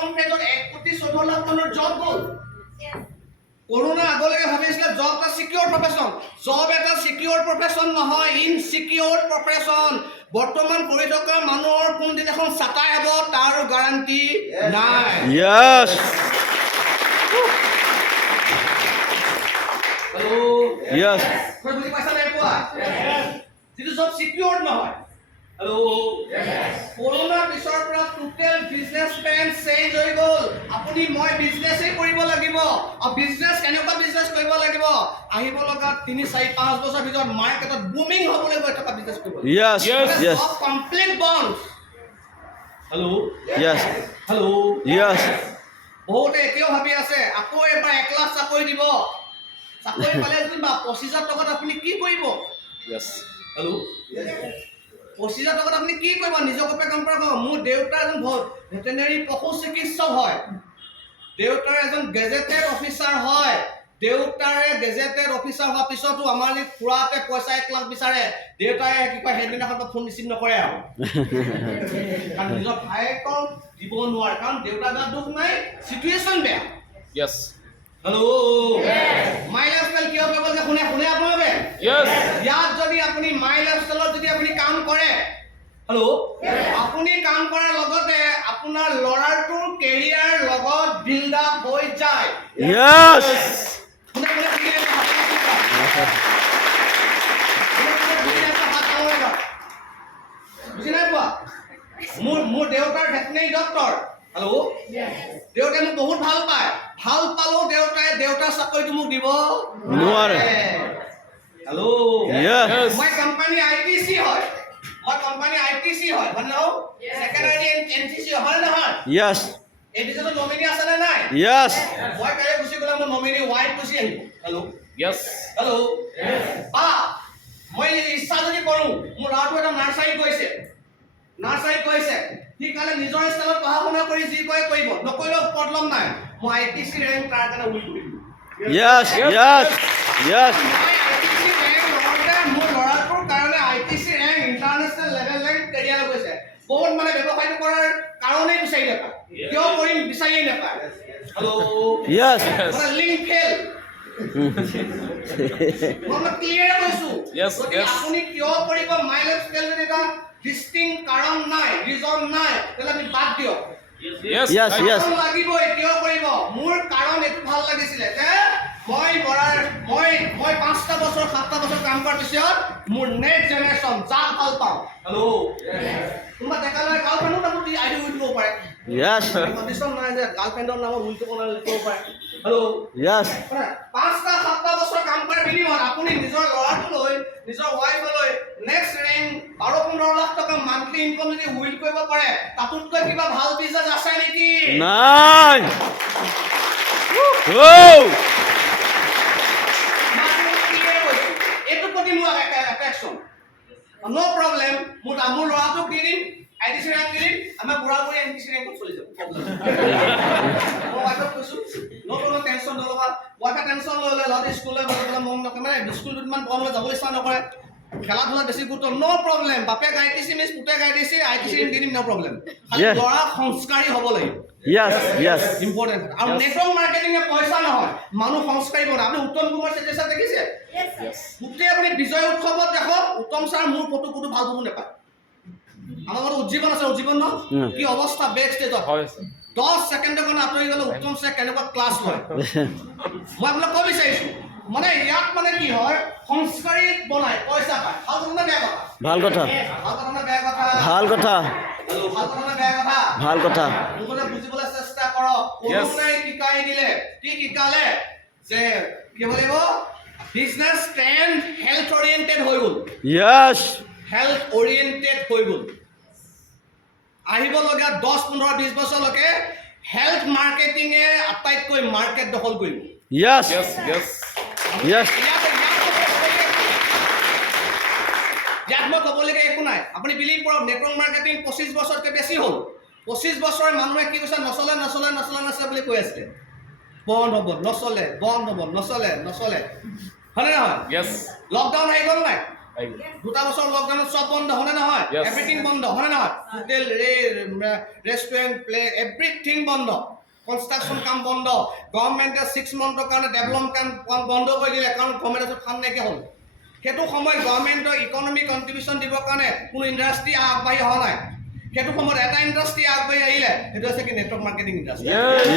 প্ৰথম ফেজত 1,14,00,000 জব গ'ল কৰোনা আগলৈকে ভাবিছিলে জব এটা সিকিউৰ প্ৰফেশন জব এটা সিকিউৰ প্ৰফেশন নহয় ইনসিকিউৰ প্ৰফেশন বৰ্তমান কৰি থকা মানুহৰ কোনদিন এখন চাটাই হ'ব তাৰ গ্যাৰান্টি নাই Yes. Hello' Yes. মই বুজি পাইছা নাই কোৱা যিটো জব সিকিউৰ নহয় হেল্ল' কৰোনা পিছৰ পৰা টোটেল বিজনেছ প্লেন চেঞ্জ হৈ গ'ল আপুনি মই বিজনেছই কৰিব লাগিব আৰু বিজনেছ কেনেকুৱা বিজনেছ কৰিব লাগিব আহিব লগা 3-4-5 বছৰ ভিতৰত মাৰ্কেটত বুমিং হ'ব লাগিব এটা বিজনেছ কৰিব Yes. Yes. জব কমপ্লিট বন্ধ হেল্ল' Yes. Hello' Yes. বহুতে এতিয়াও ভাবি আছে আকৌ এবাৰ 1 লাখ চাকৰি দিব চাকৰি পালে যদি 25,000 টকাত আপুনি কি কৰিব Yes. হেল্ল' 25,000 টকাত আপুনি কি কৰিব নিজৰ কপে কাম কৰিব মোৰ দেউতা এজন ভেটেনেৰি পশু চিকিৎসক হয় দেউতাৰ এজন গেজেটেড অফিচাৰ হয় দেউতাৰে গেজেটেড অফিচাৰ হোৱাৰ পিছতো আমাৰ এই খুৰাতে পইচা 1 লাখ বিচাৰে দেউতাই কি কয় হেদিনাখন ফোন ৰিচিভ নকৰে আৰু কাৰণ নিজৰ ভাইয়েকক দিব নোৱাৰে কাৰণ দেউতাৰ গাত দুখ নাই সিচুৱেশ্যন বেয়া Yes. হেল্ল' মাই লাইফষ্টাইল কিয় কৰিব যে শুনে আপোনালোকে Yes. ইয়াত যদি আপুনি মাই লাইফষ্টাইলত যদি আপুনি কাম কৰে হেল্ল' আপুনি কাম কৰাৰ লগতে আপোনাৰ ল'ৰাটোৰ কেৰিয়াৰ লগত বিল্ড আপ হৈ যায় Yes. কোনে কোনে বুজি আছে হাত উঠাওক। বুজি নাই পোৱা মোৰ দেউতাৰ ভেটেনেৰি ডক্টৰ হেল্ল' দেউতাই মোক বহুত ভাল পায় ভাল পালেও দেউতাৰ চাকৰিটো মোক দিব নোৱাৰে। Hello' Yes. মই কোম্পানী আইটিসি হয় মানে সেকেন্ডাৰী এনটিসি হয় নহয় Yes. এই বিজনেছত নমিনি আছে নে নাই Yes. মই কাইলৈ গুচি গ'লে মোৰ নমিনি ৱাইফ গুচি আহিব হেল্ল' Yes. হেল্ল' মই ইচ্ছা যদি কৰোঁ মোৰ ল'ৰাটো এটা নাৰ্চাৰী কৈছে সি কাইলৈ নিজৰ ষ্টাইলত পঢ়া শুনা কৰি যি কয় কৰিব নকৰিলেও প্ৰব্লেম নাই মই আইটিসি ৰেংক তাৰ কাৰণে উইল কৰিম Yes. Yes. Yes. মই আইটিসি ৰেংক লগতে মোৰ ল'ৰাটোৰ কাৰণে ITC rank international level career গৈছে বহুত মানে ব্যৱসায়টো কৰাৰ কাৰণেই বিচাৰি নাপায় কিয় কৰিম বিচাৰিয়েই নাপায় হেল্ল' Yes. মানে লিংক ফেল মই ক্লিয়াৰ কৈছো Yes, যদি yes. আপুনি কিয় কৰিব মাই লাইফষ্টাইল যদি এটা ডিষ্টিংক্ট কাৰণ নাই ৰিজন নাই তেতিয়াহ'লে আপুনি বাদ দিয়ক Yes. Yes. Yes. কাৰণ লাগিবই কিয় কৰিব মোৰ কাৰণ এইটো ভাল লাগিছিলে যে মই 5টা বছৰ 7টা বছৰ কাম কৰাৰ পিছত মোৰ নেক্সট জেনেৰেশ্যন যাক ভাল পাওঁ হেল্ল' কোনোবা ডেকা ল'ৰাই গাৰ্লফ্ৰেণ্ডৰ নামত আইডি উইল দিব পাৰে Yes. কণ্ডিশ্যন নাই যে গাৰ্লফ্ৰেণ্ডৰ নামত উইল দিব পাৰে হেল্ল' Yes. 5টা 7টা বছৰ কাম কৰাৰ বিনিময়ত আপুনি নিজৰ ল'ৰাটোলৈ নিজৰ ৱাইফলৈ নেক্সট ৰেংক 12-15 লাখ টকা মান্থলি ইনকম যদি উইল কৰিব পাৰে তাতোতকৈ কিবা ভাল বিজনেছ আছে নেকি Nine. Oh. এইটো প্ৰতি মোৰ এট্ৰেকশ্যন নো প্ৰব্লেম মোৰ ল'ৰাটোক দি দিম আইটিসি ৰেংক দি দিম আমাৰ বুঢ়া বুঢ়ী এনটিসি ৰেংকত চলি যাব মই ৱাইফক কৈছো নো প্ৰব্লেম টেনশ্যন নল'বা ৱাইফে টেনশ্যন ল'লে ল'ৰাটো স্কুললৈ গ'লে মন নকৰে মানে স্কুলটোত ইমান বন্ধ হৈ যাবলৈ ইচ্ছা নকৰে খেলা ধূলা বেছি গুৰুত্ব নো প্ৰব্লেম বাপেক আইটিসি মিছ পুতেক আইটিসি দি দিম নো প্ৰব্লেম খালি Yes. ল'ৰা সংস্কাৰী হ'ব লাগিব Yes. Yes. ইম্পৰ্টেণ্ট আৰু নেটৱৰ্ক মাৰ্কেটিঙে পইচা নহয় মানুহ সংস্কাৰী বনায় আপুনি উত্তম কুমাৰ চেতিয়া দেখিছে গোটেই আপুনি বিজয় উৎসৱত দেখক উত্তম ছাৰ মোৰ ফটো ভাল ফটো নাপায় আমাৰ ঘৰত উজ্জীৱন আছে উজ্জীৱন ন কি অৱস্থা বেক ষ্টেজত 10 ছেকেণ্ডৰ কাৰণে আঁতৰি গ'লে উত্তম ছাৰে কেনেকুৱা ক্লাছ লয় মই আপোনাক ক'ব বিচাৰিছো মানে ইয়াত মানে কি হয় সংস্কাৰী বনাই পইচা পায় ভাল কথা নে বেয়া কথা ভাল কথা. ভাল কথা নে বেয়া কথা ভাল কথা. মুখলে বুজিবলৈ চেষ্টা কৰক কোনোবাই শিকাই দিলে কি শিকালে যে কি বলিব বিজনেছ ট্ৰেণ্ড হেল্থ অৰিয়েণ্টেড হৈ গ'ল Yes. হেল্থ অৰিয়েণ্টেড হৈ গ'ল আহিব লগা 10-15-20 বছৰলৈকে হেল্থ মাৰ্কেটিঙে আটাইতকৈ মাৰ্কেট দখল কৰিব Yes. Yes. Yes. ইয়াত মই ক'বলগীয়া একো নাই আপুনি বিলিভ কৰক নেটৱৰ্ক মাৰ্কেটিং 25 বছৰতকৈ বেছি হ'ল 25 বছৰ মানুহে কি কৈছে নচলে বুলি কৈ আছিলে বন্ধ হ'ব নচলে হয়নে নহয় Yes. লকডাউন আহি গ'ল নাই I will. 2 বছৰ লকডাউনত চব বন্ধ হয়নে নহয় Yes. এভৰিথিং বন্ধ হয়নে নহয় হোটেল ৰেষ্টুৰেণ্ট প্লে এভৰিথিং বন্ধ কনষ্ট্ৰাকশ্যন কাম বন্ধ গভৰ্ণমেণ্টে 6 মান্থৰ কাৰণে ডেভেলপমেণ্ট কাম বন্ধ কৰি দিলে কাৰণ গভৰ্ণমেণ্টৰ ফাণ্ড নাইকিয়া হ'ল সেইটো সময়ত গভৰ্ণমেণ্টৰ ইকনমিক কণ্ট্ৰিবিউশ্যন দিবৰ কাৰণে কোনো ইণ্ডাষ্ট্ৰী আগবাঢ়ি অহা নাই সেইটো সময়ত এটা ইণ্ডাষ্ট্ৰী আগবাঢ়ি আহিলে সেইটো হৈছে কি নেটৱৰ্ক মাৰ্কেটিং ইণ্ডাষ্ট্ৰী Yes.